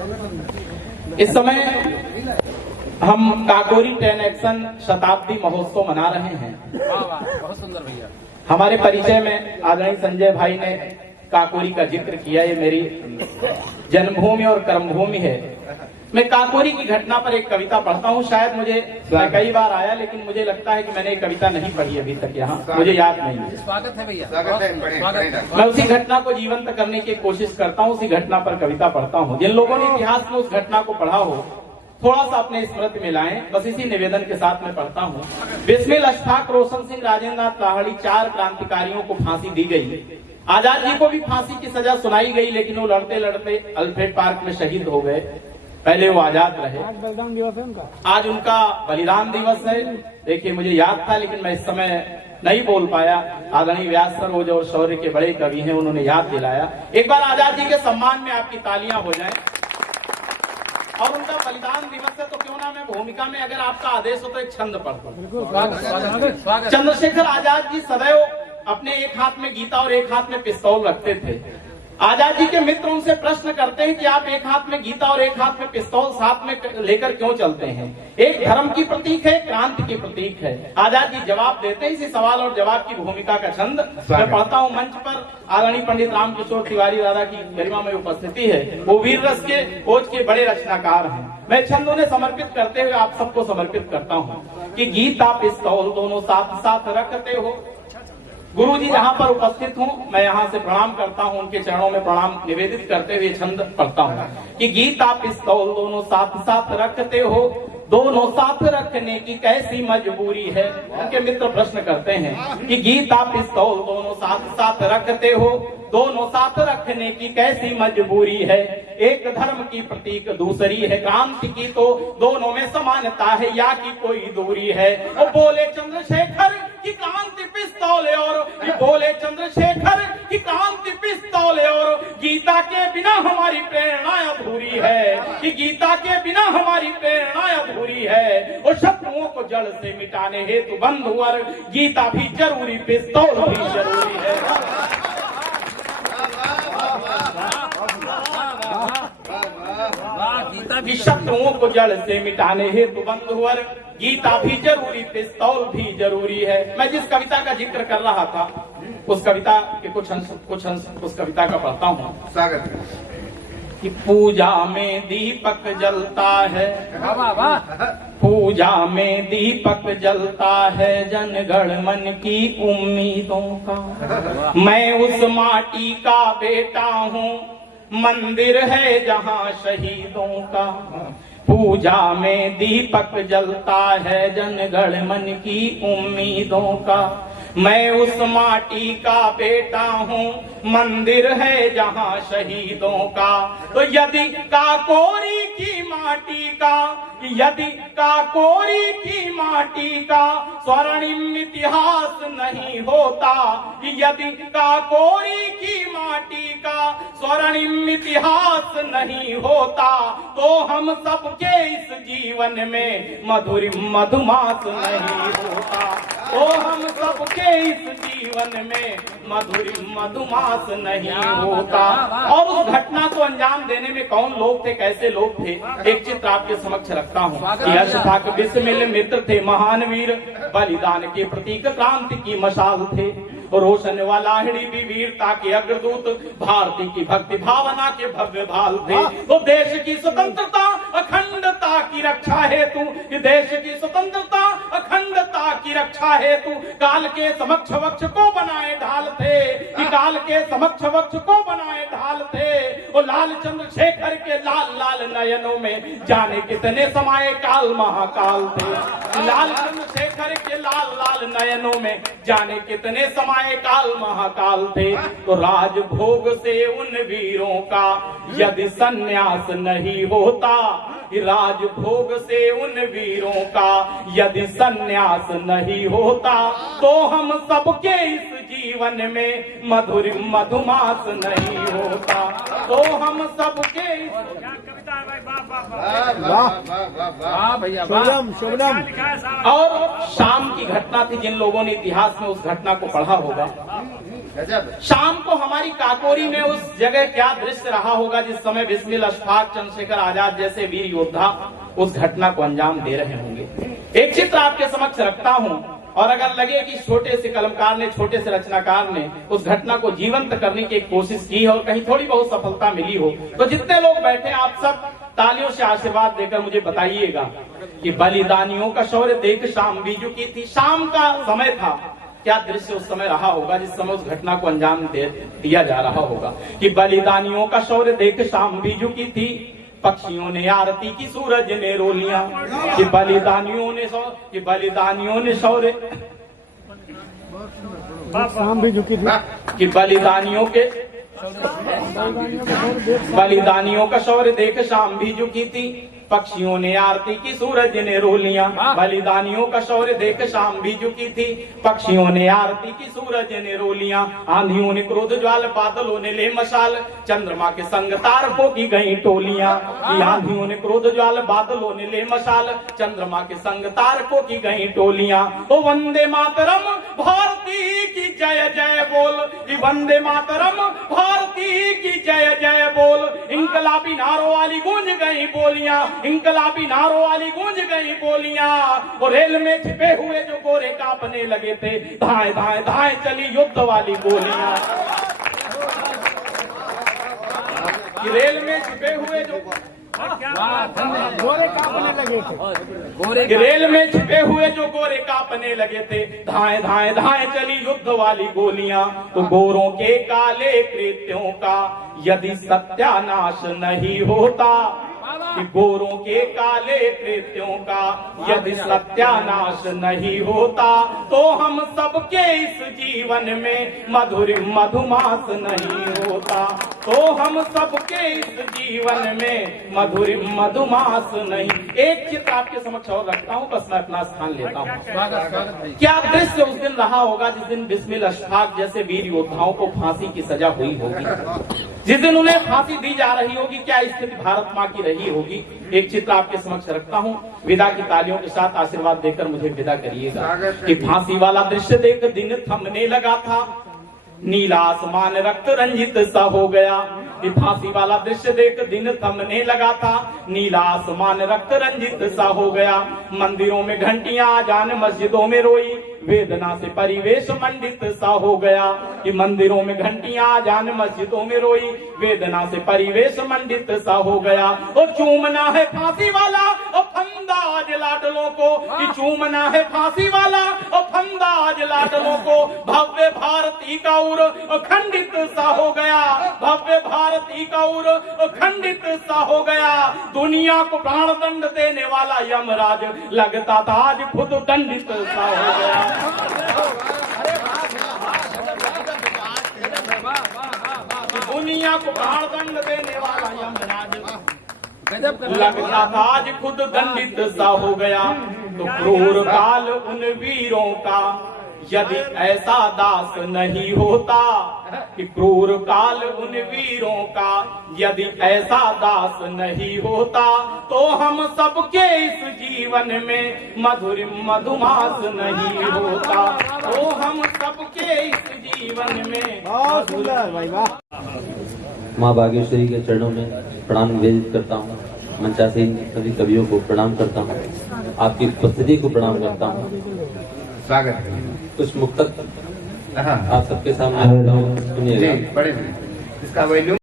इस समय हम काकोरी 10 एक्शन शताब्दी महोत्सव मना रहे हैं। बहुत सुंदर भैया। हमारे परिचय में आदरणीय संजय भाई ने काकोरी का जिक्र किया। ये मेरी जन्मभूमि और कर्मभूमि है। मैं काकोरी की घटना पर एक कविता पढ़ता हूँ। शायद मुझे कई बार आया, लेकिन मुझे लगता है कि मैंने एक कविता नहीं पढ़ी अभी तक यहाँ, मुझे याद नहीं है। स्वागत है भैया, मैं उसी घटना को जीवंत करने की कोशिश करता हूँ, उसी घटना पर कविता पढ़ता हूँ। जिन लोगों ने इतिहास में उस घटना को पढ़ा हो, थोड़ा सा अपने स्मृति में लाएं, बस इसी निवेदन के साथ मैं पढ़ता हूँ। बिस्मिल अशफाक, रोशन सिंह, राजेंद्र नाथ लाहिड़ी, 4 क्रांतिकारियों को फांसी दी गई। आजाद जी को भी फांसी की सजा सुनाई गई, लेकिन वो लड़ते लड़ते अल्फ्रेड पार्क में शहीद हो गए। पहले वो आजाद रहे। आज बलिदान दिवस है उनका। आज उनका बलिदान दिवस है। देखिए, मुझे याद था, लेकिन मैं इस समय नहीं बोल पाया। आदरणीय व्यास सर, वो जो शौर्य के बड़े कवि हैं, उन्होंने याद दिलाया। एक बार आजाद जी के सम्मान में आपकी तालियां हो जाएं। और उनका बलिदान दिवस है, तो क्यों ना मैं भूमिका में, अगर आपका आदेश हो तो एक छंद पढ़ता। चंद्रशेखर आजाद जी सदैव अपने एक हाथ में गीता और एक हाथ में पिस्तौल रखते थे। आजाद जी के मित्र उनसे प्रश्न करते हैं कि आप एक हाथ में गीता और एक हाथ में पिस्तौल साथ में लेकर क्यों चलते हैं? एक धर्म की प्रतीक है, क्रांति की प्रतीक है। आजाद जी जवाब देते हैं। इसी सवाल और जवाब की भूमिका का छंद मैं पढ़ता हूँ। मंच पर आदरणीय पंडित रामकिशोर तिवारी दादा की गरिमा में उपस्थिति है। वो वीर रस के खोज के बड़े रचनाकार हैं। मैं छंद उन्हें समर्पित करते हुए आप सबको समर्पित करता हूँ कि गीता पिस्तौल दोनों साथ साथ रखते हो। गुरु जी जहाँ पर उपस्थित हूँ, मैं यहाँ से प्रणाम करता हूँ, उनके चरणों में प्रणाम निवेदित करते हुए छंद पढ़ता हूँ कि गीता पिस्तौल दोनों साथ साथ रखते हो, दोनों साथ रखने की कैसी मजबूरी है। उनके मित्र प्रश्न करते हैं कि गीता पिस्तौल दोनों साथ साथ रखते हो, दोनों साथ रखने की कैसी मजबूरी है। एक धर्म की प्रतीक दूसरी है क्रांति की, तो दोनों में समानता है या की कोई दूरी है। वो बोले चंद्रशेखर की क्रांति पिस्तौल और बोले चंद्रशेखर की क्रांति पिस्तौल और गीता के बिना हमारी प्रेरणा अधूरी है, कि गीता के बिना हमारी प्रेरणा अधूरी है। और शत्रुओं को जड़ से मिटाने हेतु बंधुवर गीता भी जरूरी, पिस्तौल भी जरूरी है। शत्रुओं को जड़ से मिटाने हेतु बंधुवर गीता भी जरूरी, पिस्तौल भी जरूरी है। मैं जिस कविता का जिक्र कर रहा था, उस कविता के कुछ अंश उस कविता का पढ़ता हूँ। स्वागत कि पूजा में दीपक जलता है, पूजा में दीपक जलता है जनगण मन की उम्मीदों का। मैं उस माटी का बेटा हूँ, मंदिर है जहाँ शहीदों का। पूजा में दीपक जलता है जनगण मन की उम्मीदों का। मैं उस माटी का बेटा हूँ, मंदिर है जहाँ शहीदों का। तो यदि काकोरी की माटी का, यदि काकोरी की माटी का स्वर्णिम इतिहास नहीं होता, यदि काकोरी की माटी का स्वर्णिम इतिहास नहीं होता, तो हम सबके इस जीवन में मधुमास नहीं होता। तो हम सबके इस जीवन में मधुमास नहीं होता। और उस घटना को अंजाम देने में कौन लोग थे, कैसे लोग थे, एक चित्र आपके समक्ष रखता हूँ। अशफाक बिस्मिल मित्र थे महान वीर, बलिदान के प्रतीक क्रांति की मशाल थे। रोशन व लाहिड़ी भी वीरता के अग्रदूत, भारती की भक्ति भावना के भव्य भाल थे। तो देश की स्वतंत्रता अखंडता की रक्षा हेतु, देश की स्वतंत्रता अखंडता की रक्षा हेतु काल के समक्ष वक्ष को बनाए ढाल थे, कि काल के समक्ष वक्ष को बनाए ढाल थे। वो लाल चंद्रशेखर के लाल लाल नयनों में जाने कितने समाये काल महाकाल थे। लाल चंद्रशेखर के लाल लाल नयनों में जाने कितने समाये काल महाकाल थे। तो राजभोग से उन वीरों का यदि संन्यास नहीं होता, राजभोग से उन वीरों का यदि संन्यास नहीं होता, तो हम सबके इस जीवन में मधुमास नहीं होता। तो हम सबके और शाम की घटना थी। जिन लोगों ने इतिहास में उस घटना को पढ़ा होगा, गजब। शाम को हमारी काकोरी में उस जगह क्या दृश्य रहा होगा जिस समय बिस्मिल अशफाक चंद्रशेखर आजाद जैसे वीर योद्धा उस घटना को अंजाम दे रहे होंगे। एक चित्र आपके समक्ष रखता हूं, और अगर लगे कि छोटे से कलमकार ने, छोटे से रचनाकार ने उस घटना को जीवंत करने की कोशिश की है और कहीं थोड़ी बहुत सफलता मिली हो, तो जितने लोग बैठे हैं आप सब तालियों से आशीर्वाद देकर मुझे बताइएगा कि बलिदानियों का शौर्य देख शाम बीजू की थी। शाम का समय था, क्या दृश्य उस समय रहा होगा जिस समय उस घटना को अंजाम दिया जा रहा होगा कि बलिदानियों का शौर्य देख शाम बीजू की थी, पक्षियों ने आरती की, सूरज ने रोलियां, कि बलिदानियों ने शौर्य शाम भी झुकी थी कि बलिदानियों का शौर्य देख शाम भी झुकी थी, पक्षियों ने आरती की, सूरज ने रोलियां। बलिदानियों का शौर्य देख शाम भी झुकी थी, पक्षियों ने आरती की, सूरज ने रोलियां। आंधियों ने क्रोध ज्वाल, बादलों ने ले मशाल, चंद्रमा के संग तारकों की गई टोलियां। आंधियों ने क्रोध ज्वाल, बादलों ने ले मशाल, चंद्रमा के संग तारकों की गई टोलियां। ओ वंदे मातरम भारती की जय जय बोल, वंदे मातरम भारती की जय जय बोल। इंकलाबी नारों वाली गूंज गई बोलियां, इंकलाबी नारों वाली गूंज गई बोलियां। और रेल में छिपे हुए जो गोरे कांपने लगे थे, धाए धाए धाए चली युद्ध वाली गोलियां। रेल में छिपे हुए जो गोरे कांपने लगे थे, रेल में छिपे हुए जो गोरे कांपने लगे थे, धाए धाए धाए चली युद्ध वाली गोलियां। तो गोरों के काले कृत्यों का यदि सत्यानाश नहीं होता, कि गोरों के काले कृत्यों का यदि सत्यानाश नहीं होता, तो हम सबके इस जीवन में मधुर मधुमास नहीं होता, तो हम सबके इस जीवन में मधुर मधुमास नहीं। एक चित्र आपके समक्ष और रखता हूँ, बस मैं अपना स्थान लेता हूँ। क्या दृश्य उस दिन रहा होगा जिस दिन बिस्मिल अशफाक जैसे वीर योद्धाओं को फांसी की सजा हुई होगी, जिस दिन उन्हें फांसी दी जा रही होगी, क्या स्थिति भारत माँ की रही होगी। एक चित्र आपके समक्ष रखता हूँ, विदा की तालियों के साथ आशीर्वाद देकर मुझे विदा करिएगा। कि फांसी वाला दृश्य देख दिन थमने लगा था, नीला आसमान रक्त रंजित सा हो गया। कि फांसी वाला दृश्य देख दिन थमने लगा था, नीला आसमान रक्त रंजित सा हो गया। मंदिरों में घंटियां आजान मस्जिदों में रोई, वेदना से परिवेश मंडित सा हो गया। कि मंदिरों में घंटियां आजान मस्जिदों में रोई, वेदना से परिवेश मंडित सा हो गया। और चूमना है फांसी वाला और फंदा आज लाडलों को, कि चूमना है फांसी वाला और फंदा आज लाडलों को। भव्य भारती का उर खंडित सा हो गया, भव्य भारती का उर खंडित सा हो गया। दुनिया को प्राण दंड देने वाला यमराज लगता था आज खुद दंडित सा हो गया। दुनिया को प्राण दंड देने वाला यमराज लगता था आज खुद दंडित सा हो गया। तो क्रूर काल उन वीरों का यदि ऐसा दास नहीं होता, कि क्रूर काल उन वीरों का यदि ऐसा दास नहीं होता, तो हम सबके इस जीवन में मधुर मधुमास नहीं होता, तो हम सबके इस जीवन में। बहुत सुंदर भाई, वाह। माँ बागेश्वरी के चरणों में प्रणाम निवेदित करता हूँ। मंचासीन सभी कवियों को प्रणाम करता हूँ, आपकी उपस्थिति को प्रणाम करता हूँ। स्वागत है। कुछ मुक्तक आप सबके सामने सुनिएगा। बड़े इसका वैल्यूम